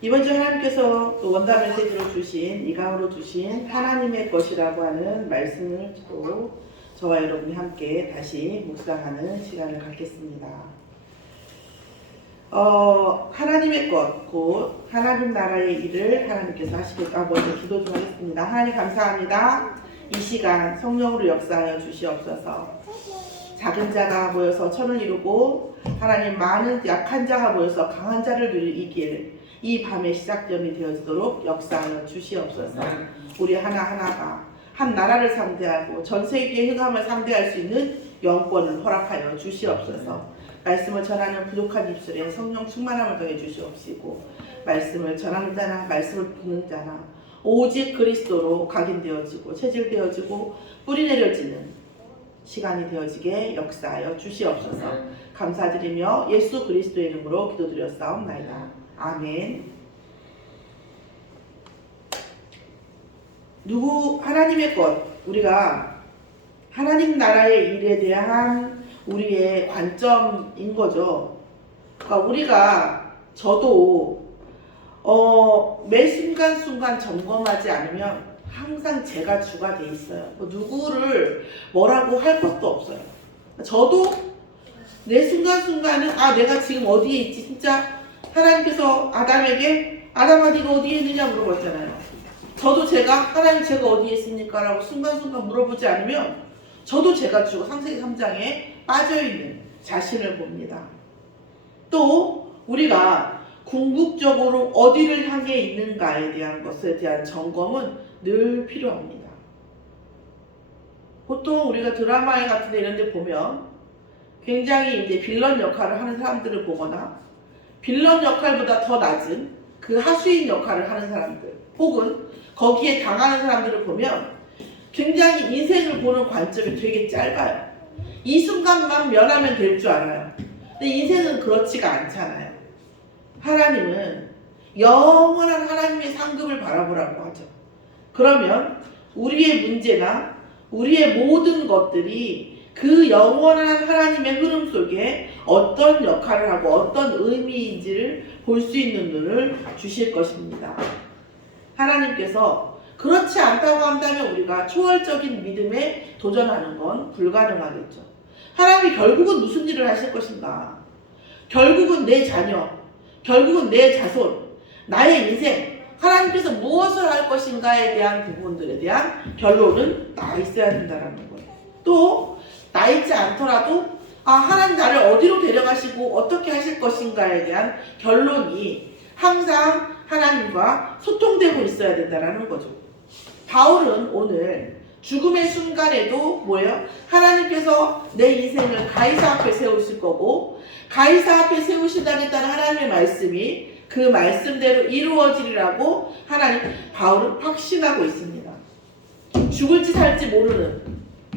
이번 주 하나님께서 또 원단 메시지로 주신 이강으로 주신 하나님의 것이라고 하는 말씀을 또 저와 여러분이 함께 다시 묵상하는 시간을 갖겠습니다. 하나님의 것, 곧 하나님 나라의 일을 하나님께서 하시겠다. 먼저 기도 좀 하겠습니다. 하나님 감사합니다. 이 시간 성령으로 역사하여 주시옵소서. 작은 자가 모여서 천을 이루고 하나님 많은 약한 자가 모여서 강한 자를 이길 이 밤의 시작점이 되어지도록 역사하여 주시옵소서. 우리 하나하나가 한 나라를 상대하고 전 세계의 흑암을 상대할 수 있는 영권을 허락하여 주시옵소서. 말씀을 전하는 부족한 입술에 성령 충만함을 더해 주시옵시고, 말씀을 전하는 자나 말씀을 듣는 자나 오직 그리스도로 각인되어지고 체질되어지고 뿌리 내려지는 시간이 되어지게 역사하여 주시옵소서. 감사드리며 예수 그리스도의 이름으로 기도드렸사옵나이다. 아멘. 하나님의 것, 우리가 하나님 나라의 일에 대한 우리의 관점인 거죠. 그러니까 저도 매 순간순간 점검하지 않으면 항상 제가 주가 돼 있어요. 누구를 뭐라고 할 것도 없어요. 저도 내 순간순간은 내가 지금 어디에 있지. 진짜 하나님께서 아담에게 아담아 네가 어디에 있느냐 물어봤잖아요. 저도 하나님 제가 어디에 있습니까? 라고 순간순간 물어보지 않으면 저도 제가 주고 창세기 3장에 빠져있는 자신을 봅니다. 또 우리가 궁극적으로 어디를 향해 있는가에 대한 것에 대한 점검은 늘 필요합니다. 보통 우리가 드라마 같은 데 이런 데 보면 굉장히 이제 빌런 역할을 하는 사람들을 보거나 빌런 역할보다 더 낮은 그 하수인 역할을 하는 사람들 혹은 거기에 당하는 사람들을 보면 굉장히 인생을 보는 관점이 되게 짧아요. 이 순간만 면하면 될 줄 알아요. 근데 인생은 그렇지가 않잖아요. 하나님은 영원한 하나님의 상급을 바라보라고 하죠. 그러면 우리의 문제나 우리의 모든 것들이 그 영원한 하나님의 흐름 속에 어떤 역할을 하고 어떤 의미인지를 볼 수 있는 눈을 주실 것입니다. 하나님께서 그렇지 않다고 한다면 우리가 초월적인 믿음에 도전하는 건 불가능하겠죠. 하나님이 결국은 무슨 일을 하실 것인가? 결국은 내 자녀, 결국은 내 자손, 나의 인생, 하나님께서 무엇을 할 것인가에 대한 부분들에 대한 결론은 나 있어야 된다는 거예요. 또 나 있지 않더라도 하나님 나를 어디로 데려가시고 어떻게 하실 것인가에 대한 결론이 항상 하나님과 소통되고 있어야 된다는 거죠. 바울은 오늘 죽음의 순간에도 하나님께서 내 인생을 가이사 앞에 세우실 거고 가이사 앞에 세우신다는 하나님의 말씀이 그 말씀대로 이루어지리라고 바울은 확신하고 있습니다. 죽을지 살지 모르는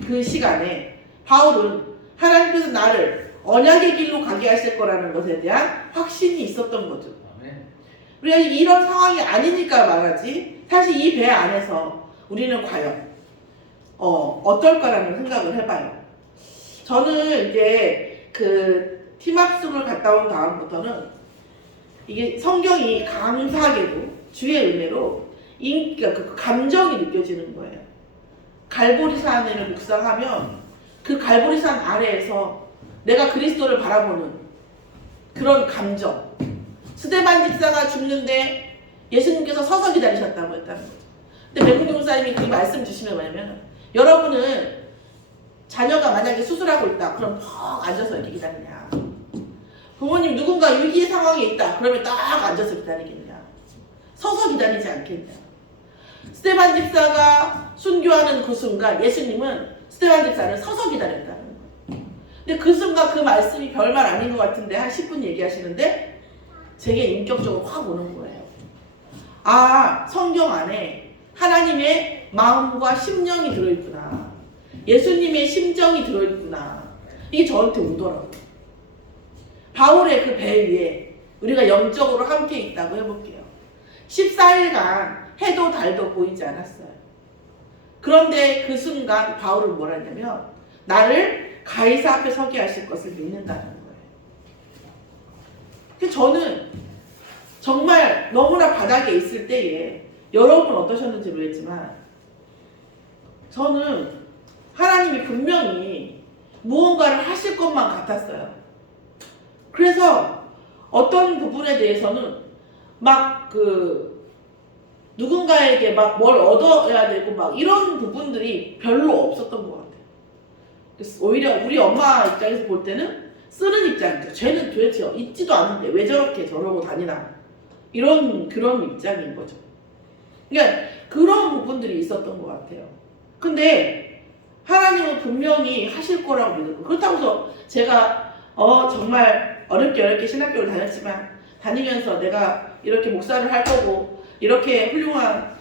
그 시간에 바울은 하나님께서 나를 언약의 길로 가게 하실 거라는 것에 대한 확신이 있었던 거죠. 우리가 이런 상황이 아니니까 말하지, 사실 이 배 안에서 우리는 과연 어떨까라는 생각을 해봐요. 저는 이제 그 팀합숙을 갔다 온 다음부터는 이게 성경이 감사하게도 주의 은혜로 그 감정이 느껴지는 거예요. 갈보리산을 묵상하면 그 갈보리산 아래에서 내가 그리스도를 바라보는 그런 감정. 스데반 집사가 죽는데 예수님께서 서서 기다리셨다고 했다는 거죠. 근데 백운기 목사님이 그 말씀 주시면 뭐냐면, 여러분은 자녀가 만약에 수술하고 있다. 그럼 퍽 앉아서 이렇게 기다리냐. 부모님 누군가 위기의 상황에 있다. 그러면 딱 앉아서 기다리겠냐. 서서 기다리지 않겠냐. 스데반 집사가 순교하는 그 순간 예수님은 스데반 집사를 서서 기다렸다는 거예요. 근데 그 순간 그 말씀이 별말 아닌 것 같은데 한 10분 얘기하시는데 제게 인격적으로 확 오는 거예요. 성경 안에 하나님의 마음과 심령이 들어있구나. 예수님의 심정이 들어있구나. 이게 저한테 오더라고요. 바울의 그 배 위에 우리가 영적으로 함께 있다고 해볼게요. 14일간 해도 달도 보이지 않았어요. 그런데 그 순간 바울은 뭐라 했냐면 나를 가이사 앞에 서게 하실 것을 믿는다는 거예요. 저는 정말 너무나 바닥에 있을 때에 여러분 어떠셨는지 모르겠지만 저는 하나님이 분명히 무언가를 하실 것만 같았어요. 그래서 어떤 부분에 대해서는 막 누군가에게 막 뭘 얻어야 되고 막 이런 부분들이 별로 없었던 것 같아요. 그래서 오히려 우리 엄마 입장에서 볼 때는 쓰는 입장이죠. 쟤는 도대체 있지도 않은데 왜 저렇게 저러고 다니나 그런 입장인 거죠. 그러니까 그런 부분들이 있었던 것 같아요. 근데 하나님은 분명히 하실 거라고 믿고 그렇다고 해서 제가 정말 어렵게 신학교를 다니면서 내가 이렇게 목사를 할 거고 이렇게 훌륭한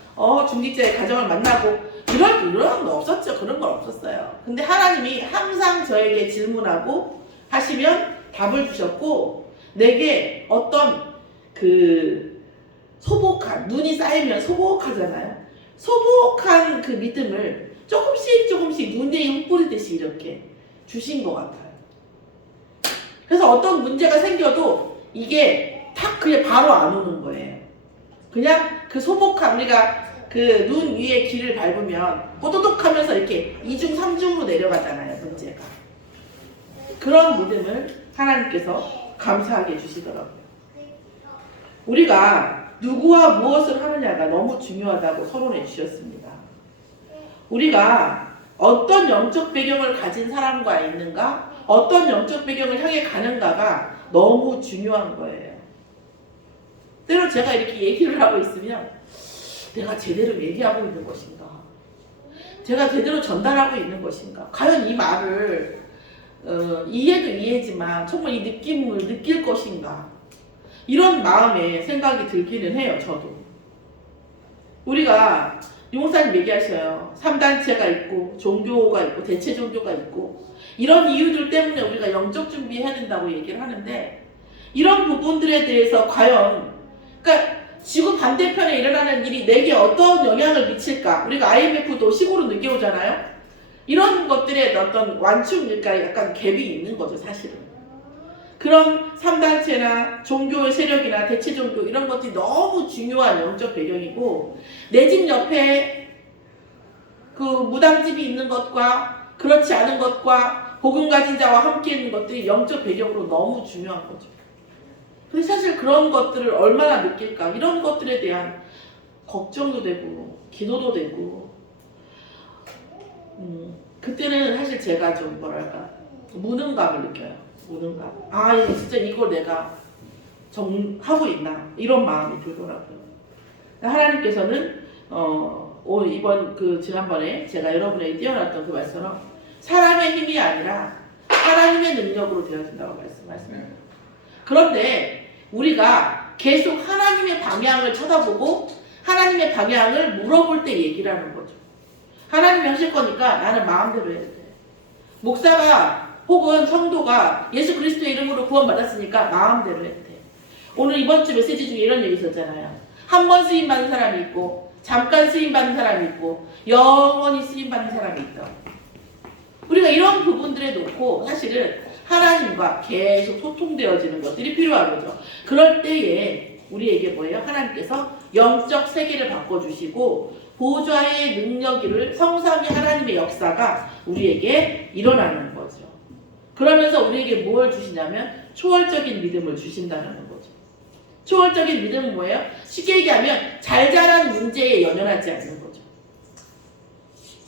중직자의 가정을 만나고 이런 건 없었죠. 그런 건 없었어요. 근데 하나님이 항상 저에게 질문하고 하시면 답을 주셨고 내게 어떤 소복한 눈이 쌓이면 소복하잖아요. 소복한 그 믿음을 조금씩 눈에 흩뿌리듯이 이렇게 주신 것 같아요. 그래서 어떤 문제가 생겨도 이게 그게 바로 안 오는 거예요. 그냥 그 소복함, 우리가 그 눈 위에 길을 밟으면 꼬도독 하면서 이렇게 2중, 3중으로 내려가잖아요, 문제가. 그런 믿음을 하나님께서 감사하게 주시더라고요. 우리가 누구와 무엇을 하느냐가 너무 중요하다고 선언해 주셨습니다. 우리가 어떤 영적 배경을 가진 사람과 있는가, 어떤 영적 배경을 향해 가는가가 너무 중요한 거예요. 때로 제가 이렇게 얘기를 하고 있으면 내가 제대로 얘기하고 있는 것인가? 제가 제대로 전달하고 있는 것인가? 과연 이 말을 이해도 이해지만 정말 이 느낌을 느낄 것인가? 이런 마음의 생각이 들기는 해요. 저도. 우리가 용사님 얘기하셔요. 3단체가 있고 종교가 있고 대체 종교가 있고 이런 이유들 때문에 우리가 영적 준비해야 된다고 얘기를 하는데 이런 부분들에 대해서 과연 그러니까 지구 반대편에 일어나는 일이 내게 어떤 영향을 미칠까? 우리가 IMF도 시골은 늦게 오잖아요. 이런 것들에 어떤 완충일까 약간 갭이 있는 거죠, 사실은. 그런 3단체나 종교의 세력이나 대체 종교 이런 것들이 너무 중요한 영적 배경이고 내 집 옆에 그 무당집이 있는 것과 그렇지 않은 것과 복음 가진 자와 함께 있는 것들이 영적 배경으로 너무 중요한 거죠. 근데 사실 그런 것들을 얼마나 느낄까? 이런 것들에 대한 걱정도 되고 기도도 되고 그때는 사실 제가 좀 뭐랄까 무능감을 느껴요. 무능감. 이거 진짜 이걸 내가 하고 있나 이런 마음이 들더라고요. 하나님께서는 이번 지난번에 제가 여러분에게 띄워놨던 그 말씀처럼 사람의 힘이 아니라 하나님의 능력으로 되어진다고 말씀하셨습니다. 그런데 우리가 계속 하나님의 방향을 쳐다보고 하나님의 방향을 물어볼 때 얘기를 하는 거죠. 하나님이 하실 거니까 나는 마음대로 해야 돼. 목사가 혹은 성도가 예수 그리스도의 이름으로 구원받았으니까 마음대로 해도 돼. 오늘 이번 주 메시지 중에 이런 얘기 있었잖아요. 한 번 쓰임받는 사람이 있고 잠깐 쓰임받는 사람이 있고 영원히 쓰임받는 사람이 있다. 우리가 이런 부분들에 놓고 사실은 하나님과 계속 소통되어지는 것들이 필요한 거죠. 그럴 때에 우리에게 뭐예요? 하나님께서 영적 세계를 바꿔주시고 보좌의 능력을 성삼위 하나님의 역사가 우리에게 일어나는 거죠. 그러면서 우리에게 뭘 주시냐면 초월적인 믿음을 주신다는 거죠. 초월적인 믿음은 뭐예요? 쉽게 얘기하면 잘 자란 문제에 연연하지 않는 거죠.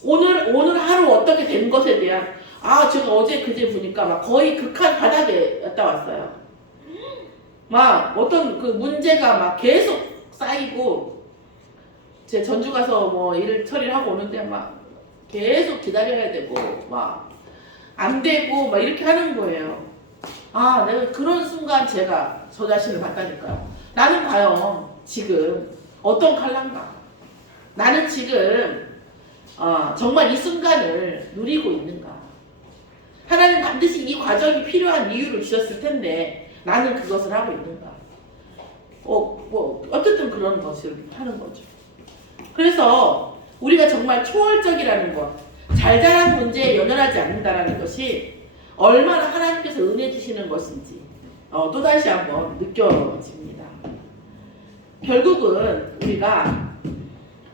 오늘 하루 어떻게 된 것에 대한 제가 어제 그제 보니까 막 거의 극한 바닥에 갔다 왔어요. 막 어떤 그 문제가 막 계속 쌓이고 제 전주 가서 뭐 일 처리를 하고 오는데 막 계속 기다려야 되고 막 안 되고 막 이렇게 하는 거예요. 내가 그런 순간 제가 저 자신을 봤다니까요. 나는 과연 지금 어떤 칼랑가? 나는 지금 정말 이 순간을 누리고 있는가? 하나님 반드시 이 과정이 필요한 이유를 주셨을 텐데 나는 그것을 하고 있는가? 어쨌든 그런 것을 하는 거죠. 그래서 우리가 정말 초월적이라는 것, 잘 자란 문제에 연연하지 않는다라는 것이 얼마나 하나님께서 은혜 주시는 것인지 또다시 한번 느껴집니다. 결국은 우리가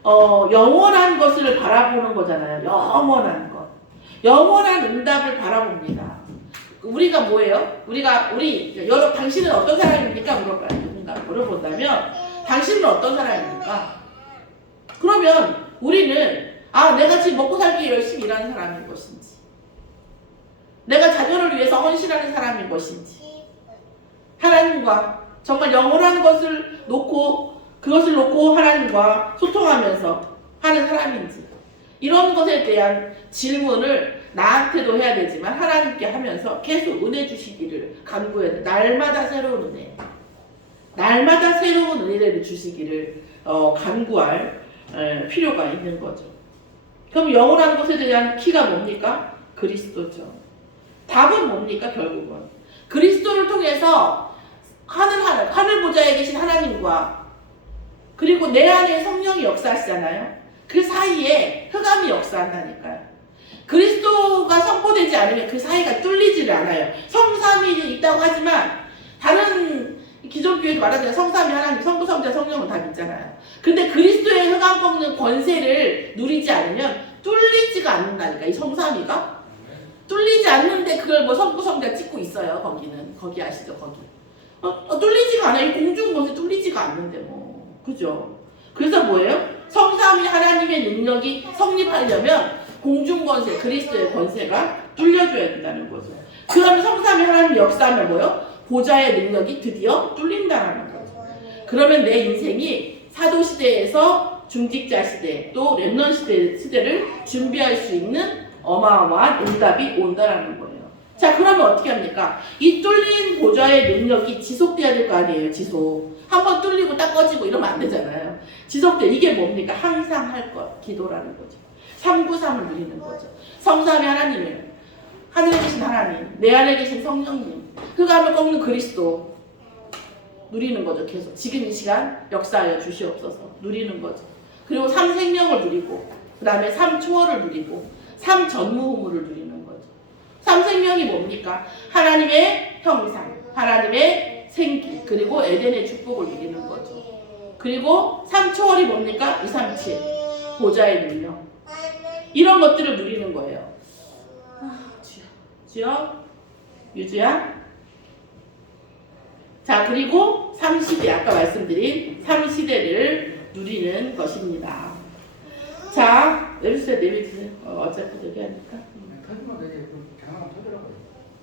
영원한 것을 바라보는 거잖아요. 영원한 것. 영원한 응답을 바라봅니다. 우리가 뭐예요? 여러분, 당신은 어떤 사람입니까? 물어본다면, 당신은 어떤 사람입니까? 그러면 우리는, 내가 지금 먹고 살기 열심히 일하는 사람인 것인지, 내가 자녀를 위해서 헌신하는 사람인 것인지, 하나님과 정말 영원한 것을 놓고, 그것을 놓고 하나님과 소통하면서 하는 사람인지, 이런 것에 대한 질문을 나한테도 해야 되지만 하나님께 하면서 계속 은혜 주시기를 간구해야 돼. 날마다 새로운 은혜, 날마다 새로운 은혜를 주시기를 간구할 필요가 있는 거죠. 그럼 영원한 것에 대한 키가 뭡니까? 그리스도죠. 답은 뭡니까? 결국은 그리스도를 통해서 하늘 보좌에 계신 하나님과, 그리고 내 안에 성령이 역사하시잖아요. 그 사이에 흑암이 역사한다니까요. 그리스도가 선포되지 않으면 그 사이가 뚫리지를 않아요. 성삼이 있다고 하지만 다른 기존 교회도 말하자면 성삼이 하나님, 성부, 성자, 성령은 다 믿잖아요. 근데 그리스도의 흑암 꺾는 권세를 누리지 않으면 뚫리지가 않는다니까. 이 성삼이가 뚫리지 않는데 그걸 뭐 성부, 성자 찍고 있어요. 거기 아시죠? 거기 뚫리지가 않아요. 이 공중 권세 뚫리지가 않는데 뭐, 그죠? 그래서 뭐예요? 성삼위 하나님의 능력이 성립하려면 공중 권세, 그리스도의 권세가 뚫려줘야 된다는 거죠. 그러면 성삼위 하나님 역사하면 뭐예요? 보좌의 능력이 드디어 뚫린다는 거죠. 그러면 내 인생이 사도 시대에서 중직자 시대, 또 렘넌 시대를 준비할 수 있는 어마어마한 응답이 온다라는 거예요. 자, 그러면 어떻게 합니까? 이 뚫린 보좌의 능력이 지속돼야 될 거 아니에요. 지속. 한번 뚫리고 딱 꺼지고 이러면 안 되잖아요. 지속돼. 이게 뭡니까? 항상 할 것. 기도라는 거죠. 393을 누리는 거죠. 성삼위 하나님을, 하늘에 계신 하나님, 내 안에 계신 성령님, 흑암을 꺾는 그리스도 누리는 거죠. 계속 지금 이 시간 역사하여 주시옵소서 누리는 거죠. 그리고 3생명을 누리고, 그 다음에 3초월을 누리고, 3전무후무를 누리는 거죠. 3생명이 뭡니까? 하나님의 형상, 하나님의 생기, 그리고 에덴의 축복을 누리는 거죠. 그리고 3초월이 뭡니까? 237 보좌의 능력, 이런 것들을 누리는 거예요. 주여, 유주야. 자, 그리고 3시대, 아까 말씀드린 3시대를 누리는 것입니다. 자, 내려주세요. 내려주세요. 어차피 저기 하니까.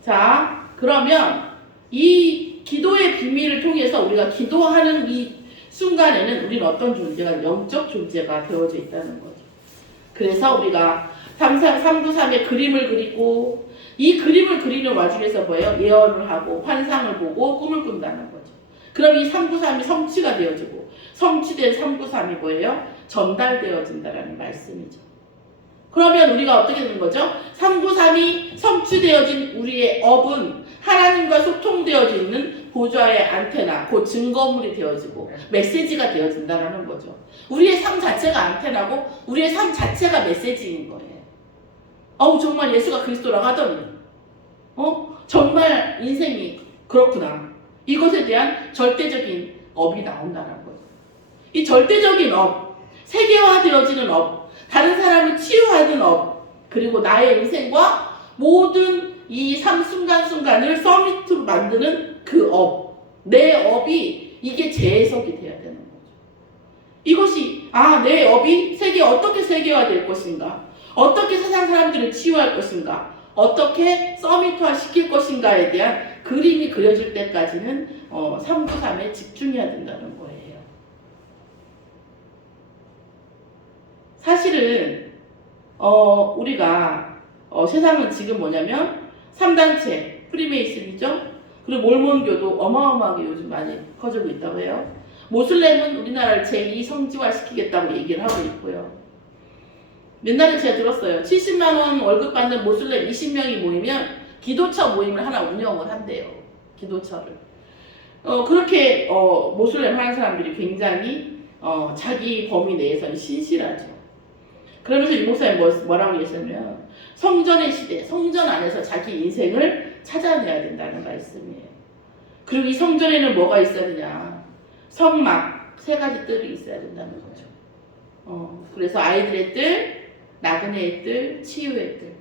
자, 그러면 이 기도의 비밀을 통해서 우리가 기도하는 이 순간에는 우리는 어떤 존재가, 영적 존재가 되어져 있다는 거죠. 그래서 우리가 393의 그림을 그리고, 이 그림을 그리는 와중에서 뭐예요? 예언을 하고 환상을 보고 꿈을 꾼다는 거죠. 그럼 이 393이 성취가 되어지고, 성취된 393이 뭐예요? 전달되어진다라는 말씀이죠. 그러면 우리가 어떻게 되는 거죠? 393이 성취되어진 우리의 업은 하나님과 소통되어지는 보좌의 안테나, 곧 증거물이 되어지고 메시지가 되어진다는 거죠. 우리의 삶 자체가 안테나고 우리의 삶 자체가 메시지인 거예요. 정말 예수가 그리스도라고 하더니 정말 인생이 그렇구나. 이것에 대한 절대적인 업이 나온다는 거죠. 이 절대적인 업, 세계화되어지는 업, 다른 사람을 치유하는 업, 그리고 나의 인생과 모든 이 삶 순간순간을 서밋으로 만드는 그 업, 내 업이 이게 재해석이 돼야 되는 거죠. 이것이 내 업이 어떻게 세계화될 것인가, 어떻게 세상 사람들을 치유할 것인가, 어떻게 서밋화 시킬 것인가에 대한 그림이 그려질 때까지는 393에 집중해야 된다는 거예요. 사실은 우리가 세상은 지금 뭐냐면 3단체, 프리메이슨이죠. 그리고 몰몬교도 어마어마하게 요즘 많이 커지고 있다고 해요. 모슬렘은 우리나라를 제2성지화 시키겠다고 얘기를 하고 있고요. 옛날에 제가 들었어요. 70만 원 월급 받는 모슬렘 20명이 모이면 기도처 모임을 하나 운영을 한대요. 기도처를. 그렇게 모슬렘 하는 사람들이 굉장히 자기 범위 내에서는 신실하죠. 그러면서 이 목사님 뭐라고 계셨냐면 성전의 시대, 성전 안에서 자기 인생을 찾아내야 된다는 말씀이에요. 그리고 이 성전에는 뭐가 있어야 되냐? 성막, 세 가지 뜰이 있어야 된다는 거죠. 그래서 아이들의 뜰, 나그네의 뜰, 치유의 뜰,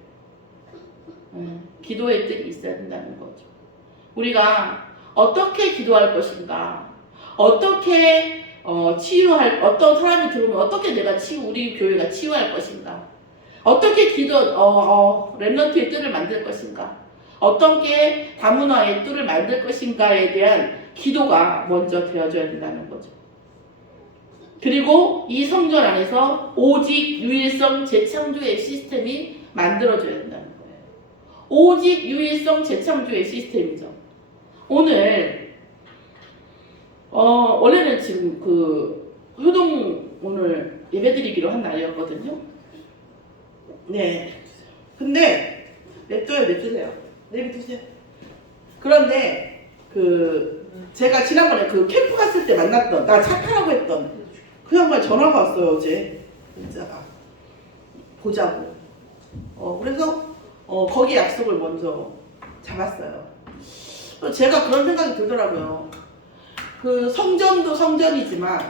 기도의 뜰이 있어야 된다는 거죠. 우리가 어떻게 기도할 것인가, 어떻게 치유할, 어떤 사람이 들어오면 어떻게 내가 우리 교회가 치유할 것인가, 어떻게 렘넌트의 뜰을 만들 것인가, 어떻게 다문화의 뜰을 만들 것인가에 대한 기도가 먼저 되어져야 된다는 거죠. 그리고 이 성전 안에서 오직 유일성 재창조의 시스템이 만들어져야 된다는 거예요. 오직 유일성 재창조의 시스템이죠. 오늘 원래는 지금 효동 오늘 예배드리기로 한 날이었거든요. 네. 근데 냅두세요. 내비두세요. 그런데 제가 지난번에 캠프 갔을 때 만났던, 나 차 타라고 했던 그 양반 전화가 왔어요. 어제 문자가 보자고. 그래서 거기 약속을 먼저 잡았어요. 제가 그런 생각이 들더라고요. 성전도 성전이지만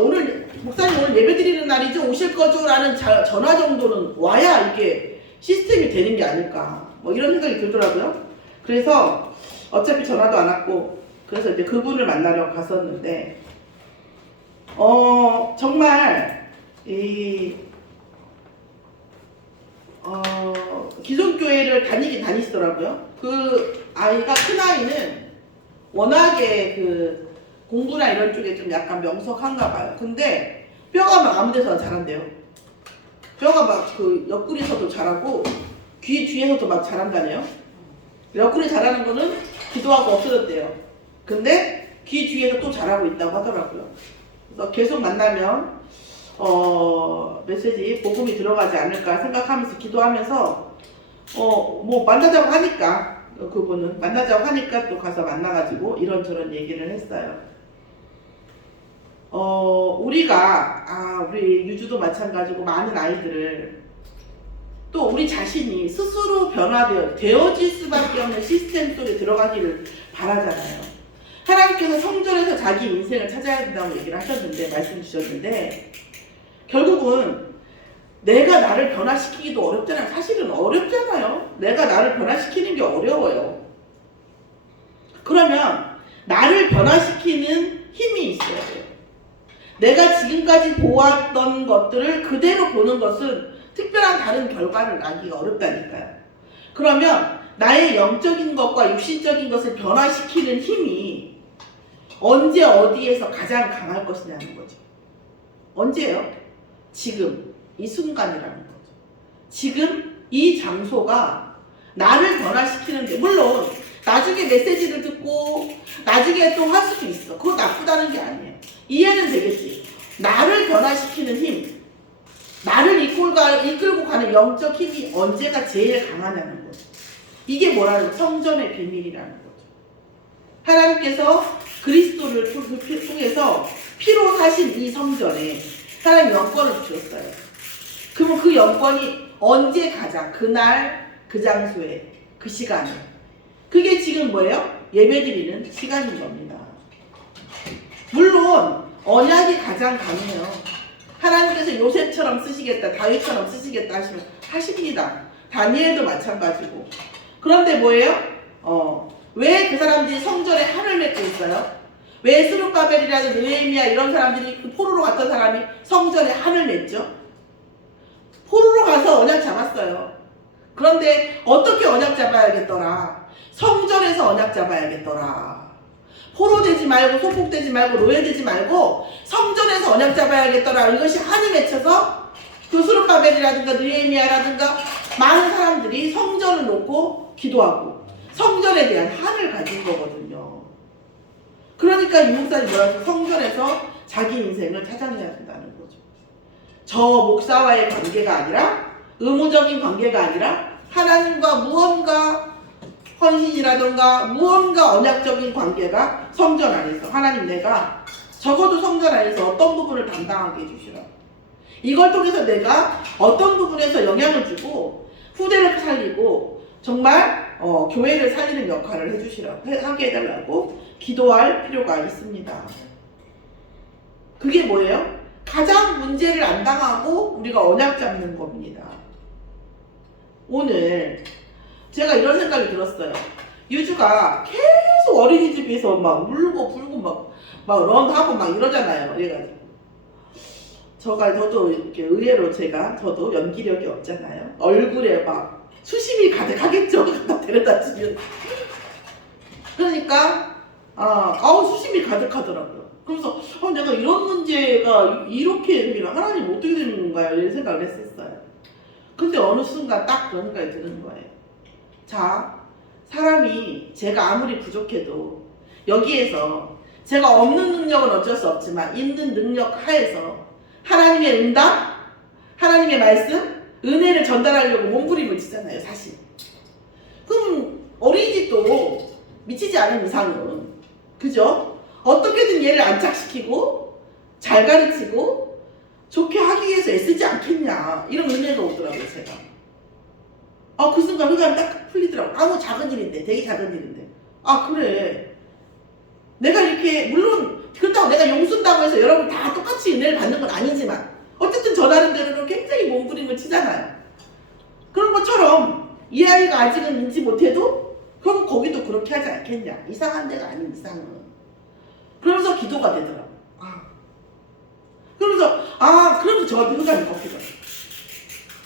오늘 목사님 오늘 예배드리는 날이죠, 오실 거죠? 라는 전화 정도는 와야 이게 시스템이 되는 게 아닐까, 이런 생각이 들더라고요. 그래서 어차피 전화도 안 왔고, 그래서 이제 그분을 만나러 갔었는데, 정말 기존 교회를 다니시더라고요. 그 아이가, 큰 아이는 워낙에 공부나 이런 쪽에 좀 약간 명석한가 봐요. 근데 뼈가 막 아무 데서나 잘한대요. 뼈가 막 옆구리에서도 잘하고 귀 뒤에서도 막 잘한다네요. 옆구리 잘하는 거는 기도하고 없어졌대요. 근데 귀 뒤에서 또 잘하고 있다고 하더라고요. 그래서 계속 만나면 메시지 복음이 들어가지 않을까 생각하면서 기도하면서 만나자고 하니까, 그분은 만나자고 하니까 또 가서 만나가지고 이런저런 얘기를 했어요. 우리 유주도 마찬가지고 많은 아이들을 또 우리 자신이 스스로 되어질 수밖에 없는 시스템 속에 들어가기를 바라잖아요. 하나님께서 성전에서 자기 인생을 찾아야 된다고 얘기를 하셨는데, 말씀 주셨는데, 결국은 내가 나를 변화시키기도 어렵잖아요. 사실은 어렵잖아요. 내가 나를 변화시키는 게 어려워요. 그러면 나를 변화시키는 힘이 있어야 돼요. 내가 지금까지 보았던 것들을 그대로 보는 것은 특별한 다른 결과를 나기가 어렵다니까요. 그러면 나의 영적인 것과 육신적인 것을 변화시키는 힘이 언제 어디에서 가장 강할 것이냐는 거죠. 언제요? 지금 이 순간이라는 거죠. 지금 이 장소가 나를 변화시키는데, 물론 나중에 메시지를 듣고 나중에 또 할 수도 있어. 그거 나쁘다는 게 아니에요. 이해는 되겠지. 나를 변화시키는 힘, 나를 이끌고 가는 영적 힘이 언제가 제일 강하냐는 거죠. 이게 뭐라는 성전의 비밀이라는 거죠. 하나님께서 그리스도를 통해서 피로 사신 이 성전에 하나님 영권을 주셨어요. 그러면 그 영권이 언제 가자? 그날, 그 장소에, 그 시간에. 그게 지금 뭐예요? 예배드리는 시간인 겁니다. 물론 언약이 가장 강해요. 하나님께서 요셉처럼 쓰시겠다, 다윗처럼 쓰시겠다 하시면 하십니다. 다니엘도 마찬가지고. 그런데 뭐예요? 왜 그 사람들이 성전에 한을 맺고 있어요? 왜 스룹바벨이라든 느헤미야 이런 사람들이, 포로로 갔던 사람이 성전에 한을 맺죠? 포로로 가서 언약 잡았어요. 그런데 어떻게 언약 잡아야겠더라? 성전에서 언약 잡아야겠더라. 포로 되지 말고, 소폭되지 말고, 노예되지 말고 성전에서 언약 잡아야겠더라. 이것이 한이 맺혀서 스룹바벨이라든가 느헤미야라든가 많은 사람들이 성전을 놓고 기도하고 성전에 대한 한을 가진 거거든요. 그러니까 이 목사님 뭐라고, 성전에서 자기 인생을 찾아내야 된다는 거죠. 저 목사와의 관계가 아니라, 의무적인 관계가 아니라 하나님과 무언가 헌신이라든가 무언가 언약적인 관계가 성전 안에서, 하나님 내가 적어도 성전 안에서 어떤 부분을 담당하게 해주시라. 이걸 통해서 내가 어떤 부분에서 영향을 주고 후대를 살리고 정말 교회를 살리는 역할을 해주시라, 하게 해달라고 기도할 필요가 있습니다. 그게 뭐예요? 가장 문제를 안 당하고 우리가 언약 잡는 겁니다. 오늘 제가 이런 생각이 들었어요. 유주가 계속 어린이집에서 막 울고 불고 막 런하고 막 이러잖아요. 그래가지고 저도 이렇게 의외로 저도 연기력이 없잖아요. 얼굴에 막 수심이 가득하겠죠. 갖다 데려다 주면. 그러니까 수심이 가득하더라고요. 그래서 내가 이런 문제가 이렇게 되면 하나님 어떻게 되는 건가요? 이런 생각을 했었어요. 근데 어느 순간 딱 그런 생각이 드는 거예요. 자, 사람이 제가 아무리 부족해도 여기에서 제가 없는 능력은 어쩔 수 없지만 있는 능력 하에서 하나님의 응답, 하나님의 말씀, 은혜를 전달하려고 몸부림을 치잖아요, 사실. 그럼 어린이집도 미치지 않은 이상은, 그죠? 어떻게든 얘를 안착시키고 잘 가르치고 좋게 하기 위해서 애쓰지 않겠냐, 이런 은혜가 오더라고요, 제가. 그 순간 회감이 딱 풀리더라고요. 작은 일인데, 되게 작은 일인데. 그래. 내가 이렇게, 물론 그렇다고 내가 용순다고 해서 여러분 다 똑같이 은혜를 받는 건 아니지만 어쨌든 저 나름대로는 굉장히 몸부림을 치잖아요. 그런 것처럼 이 아이가 아직은 인지 못해도 그럼 거기도 그렇게 하지 않겠냐. 이상한 데가 아닌 이상은. 그러면서 기도가 되더라고요. 그러면서 저한테 흑암이 꺾이더라고요.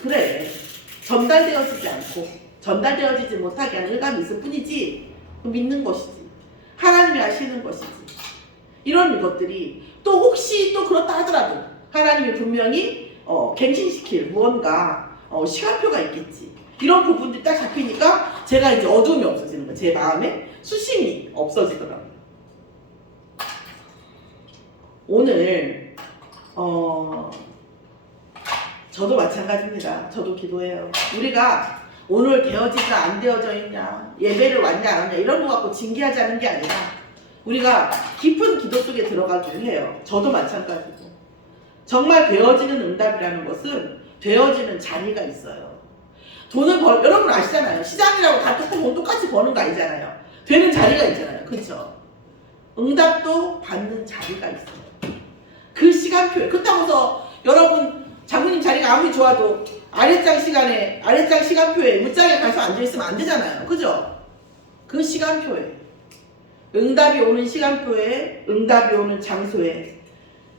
그래. 전달되어지지 않고 전달되어지지 못하게 하는 흑암이 있을 뿐이지 믿는 것이지. 하나님이 하시는 것이지. 이런 것들이 또 혹시 또 그렇다 하더라도 하나님이 분명히 갱신시킬 무언가 시간표가 있겠지. 이런 부분들이 딱 잡히니까 제가 이제 어두움이 없어지는 거예요. 제 마음에 수심이 없어지더라고요. 오늘 저도 마찬가지입니다. 저도 기도해요. 우리가 오늘 되어지나 안 되어져 있냐, 예배를 왔냐 안 왔냐 이런 거 갖고 징계하자는 게 아니라 우리가 깊은 기도 속에 들어가기를 해요. 저도 마찬가지고. 정말 되어지는 응답이라는 것은 되어지는 자리가 있어요. 여러분 아시잖아요. 시장이라고 다 돈 똑같이 버는 거 아니잖아요. 되는 자리가 있잖아요. 그렇죠? 응답도 받는 자리가 있어요. 그 시간표에. 그렇다고 해서 여러분 장모님 자리가 아무리 좋아도 아랫장 시간표에 문장에 가서 앉아있으면 안 되잖아요. 그죠? 그 시간표에. 응답이 오는 시간표에, 응답이 오는 장소에.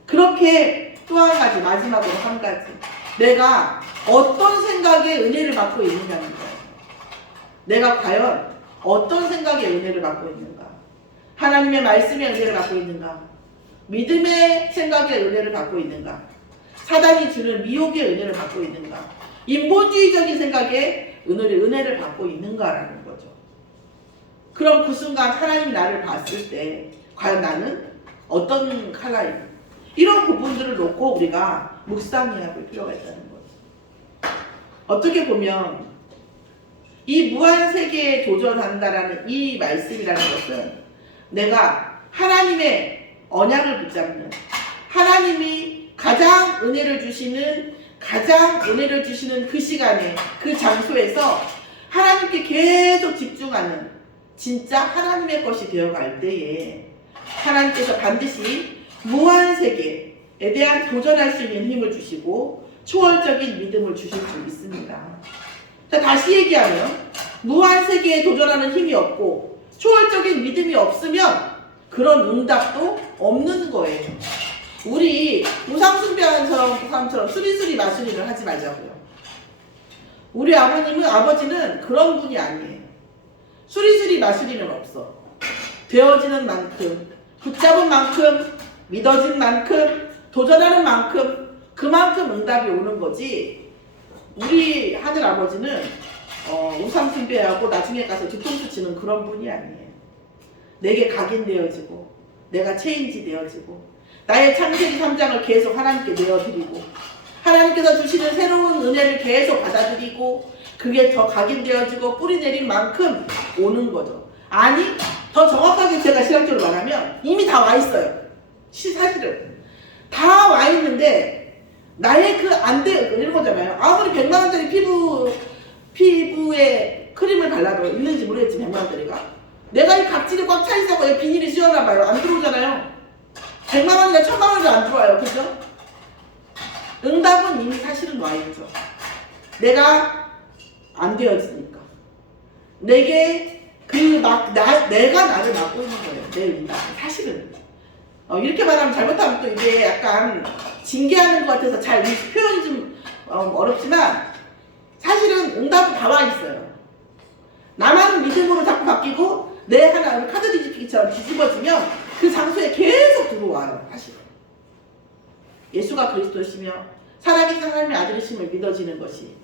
그렇게 또 한 가지, 마지막으로 한 가지. 내가 어떤 생각에 은혜를 받고 있느냐는 거예요. 내가 과연 어떤 생각에 은혜를 받고 있는가? 하나님의 말씀에 은혜를 받고 있는가? 믿음의 생각에 은혜를 받고 있는가? 사단이 주는 미혹의 은혜를 받고 있는가? 인본주의적인 생각에 은혜를 받고 있는가라는 거죠. 그럼 그 순간 하나님이 나를 봤을 때 과연 나는 어떤 칼라인가? 이런 부분들을 놓고 우리가 묵상해야 할 필요가 있다는 거죠. 어떻게 보면 이 무한세계에 도전한다라는 이 말씀이라는 것은 내가 하나님의 언약을 붙잡는, 하나님이 가장 은혜를 주시는 그 시간에, 그 장소에서 하나님께 계속 집중하는 진짜 하나님의 것이 되어갈 때에 하나님께서 반드시 무한세계에 대한 도전할 수 있는 힘을 주시고 초월적인 믿음을 주실 수 있습니다. 자, 다시 얘기하면 무한세계에 도전하는 힘이 없고 초월적인 믿음이 없으면 그런 응답도 없는 거예요. 우리 우상숭배하는 사람처럼 수리수리 마수리를 하지 말자고요. 우리 아버지는 그런 분이 아니에요. 수리수리 마수리는 없어. 되어지는 만큼, 붙잡은 만큼, 믿어진 만큼, 도전하는 만큼, 그만큼 응답이 오는 거지. 우리 하늘 아버지는 우상숭배하고 나중에 가서 뒤통수 치는 그런 분이 아니에요. 내게 각인되어지고 내가 체인지 되어지고 나의 창세기 3장을 계속 하나님께 내어드리고 하나님께서 주시는 새로운 은혜를 계속 받아들이고 그게 더 각인되어지고 뿌리내린 만큼 오는 거죠. 아니, 더 정확하게 제가 시각적으로 말하면 이미 다 와 있어요. 사실은 다 와 있는데 나의 그 안 돼 이런 거잖아요. 아무리 100만 원짜리 피부에 크림을 발라도 있는지 모르겠지. 100만 원짜리가 내가 이 각질이 꽉 차 있어서 비닐이 씌워놔 봐요. 안 들어오잖아요. 100만 원이나 1000만 원도 안 들어와요. 그죠? 응답은 이미 사실은 와 있죠. 내가 안 되어지니까. 내게 내가 나를 맡고 있는 거예요. 내 응답. 사실은. 이렇게 말하면 잘못하면 또 이게 약간 징계하는 것 같아서 잘 표현이 좀 어렵지만 사실은 응답은 다 와 있어요. 나만 믿음으로 자꾸 바뀌고 내 하나 카드 뒤집기처럼 뒤집어지면 그 장소에 계속 들어와요. 사실은. 예수가 그리스도시며 살아계신 하나님의 아들이심을 믿어지는 것이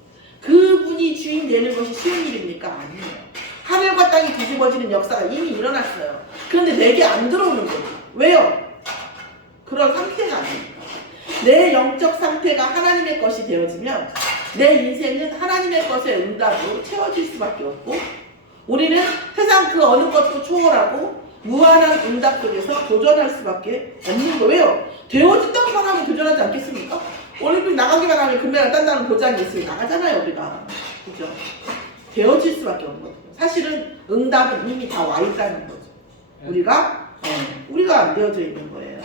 그분이 주인 되는 것이 쉬운 일입니까? 아니에요. 하늘과 땅이 뒤집어지는 역사가 이미 일어났어요. 그런데 내게 안 들어오는 거죠. 왜요? 그런 상태가 아닙니까? 내 영적 상태가 하나님의 것이 되어지면 내 인생은 하나님의 것의 응답으로 채워질 수밖에 없고 우리는 세상 그 어느 것도 초월하고 무한한 응답 속에서 도전할 수밖에 없는 거예요. 왜요? 되어진다고만 하면 도전하지 않겠습니까? 올림픽 나가기만 하면 금메달 딴다는 보장이 있으면 나가잖아요, 우리가. 그죠? 되어질 수밖에 없는 거죠. 사실은 응답은 이미 다 와 있다는 거죠. 우리가 안 되어져 있는 거예요.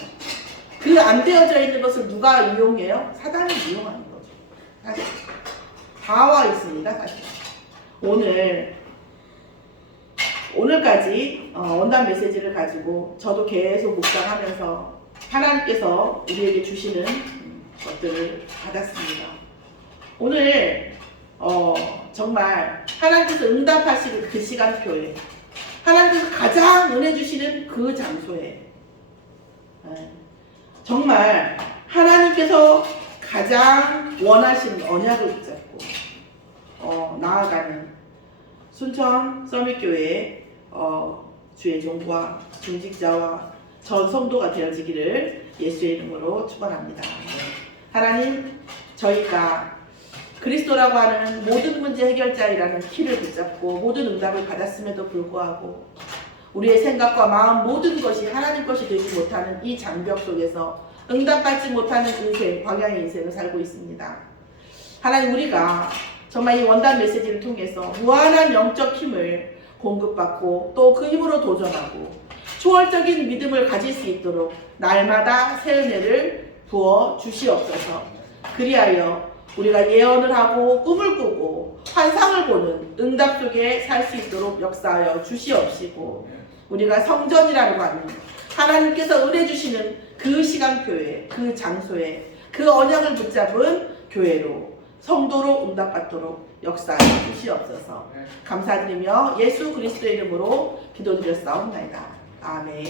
그 안 되어져 있는 것을 누가 이용해요? 사단이 이용하는 거죠. 사실 다 와 있습니다. 사실 오늘까지 원단 메시지를 가지고 저도 계속 묵상하면서 하나님께서 우리에게 주시는 것들을 받았습니다. 오늘 정말 하나님께서 응답하시는 그 시간표에 하나님께서 가장 은혜 주시는 그 장소에 정말 하나님께서 가장 원하시는 언약을 붙잡고 나아가는 순천 서밋교회 주의 종과 중직자와 전 성도가 되어지기를 예수의 이름으로 축원합니다. 하나님, 저희가 그리스도라고 하는 모든 문제 해결자이라는 키를 붙잡고 모든 응답을 받았음에도 불구하고 우리의 생각과 마음 모든 것이 하나님 것이 되지 못하는 이 장벽 속에서 응답받지 못하는 인생, 광야의 인생을 살고 있습니다. 하나님, 우리가 정말 이 원단 메시지를 통해서 무한한 영적 힘을 공급받고 또 그 힘으로 도전하고 초월적인 믿음을 가질 수 있도록 날마다 새 은혜를 부어 주시옵소서. 그리하여 우리가 예언을 하고 꿈을 꾸고 환상을 보는 응답 속에 살 수 있도록 역사하여 주시옵시고 우리가 성전이라고 하는 하나님께서 은혜 주시는 그 시간표에 그 장소에 그 언약을 붙잡은 교회로 성도로 응답받도록 역사하여 주시옵소서. 감사드리며 예수 그리스도의 이름으로 기도드렸사옵나이다. 아멘.